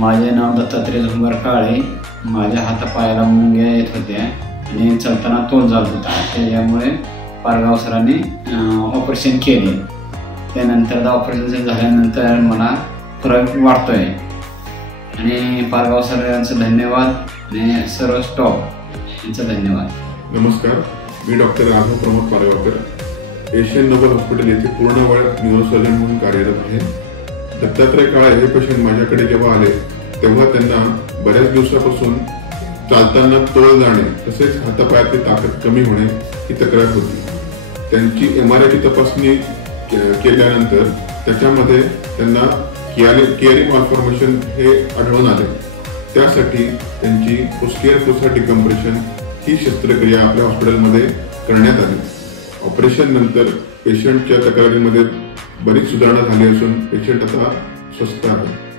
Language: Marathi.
माझे नाव दत्तात्रय झुंबर काळे। माझ्या हातापायाला मुंग्या येत होत्या आणि चलताना तोल जात होता। त्यामुळे पारगाव सरांनी ऑपरेशन केले। त्यानंतर ऑपरेशन झाल्यानंतर मला फरक वाटतोय आणि पारगाव सर यांचं धन्यवाद आणि सर्व स्टॉफ यांचं धन्यवाद। नमस्कार, मी doctor Raghav Pramod Pargaonkar Asian Noble hospital येथे पूर्ण वेळ न्यूरोसर्जन म्हणून कार्यरत आहे। दत्तात्रय काळे हे पेशंट माझ्याकडे जेव्हा आले तेव्हा त्यांना बऱ्याच दिवसापासून चालताना तोल जाणे तसेच हातापायाची ताकद कमी होणे ही तक्रार होती। त्यांची MRI तपासणी केल्यानंतर त्याच्यामध्ये त्यांना कियारी मालफॉर्मेशन हे आढळून आले। त्यासाठी त्यांची पोस्टियर फोसा डिकम्प्रेशन ही शस्त्रक्रिया आपल्या हॉस्पिटलमध्ये करण्यात आली। ऑपरेशन नंतर पेशंटच्या तक्रारीमध्ये बरीच सुधारणा झाली असून पेशंट आता स्वस्थ आहे।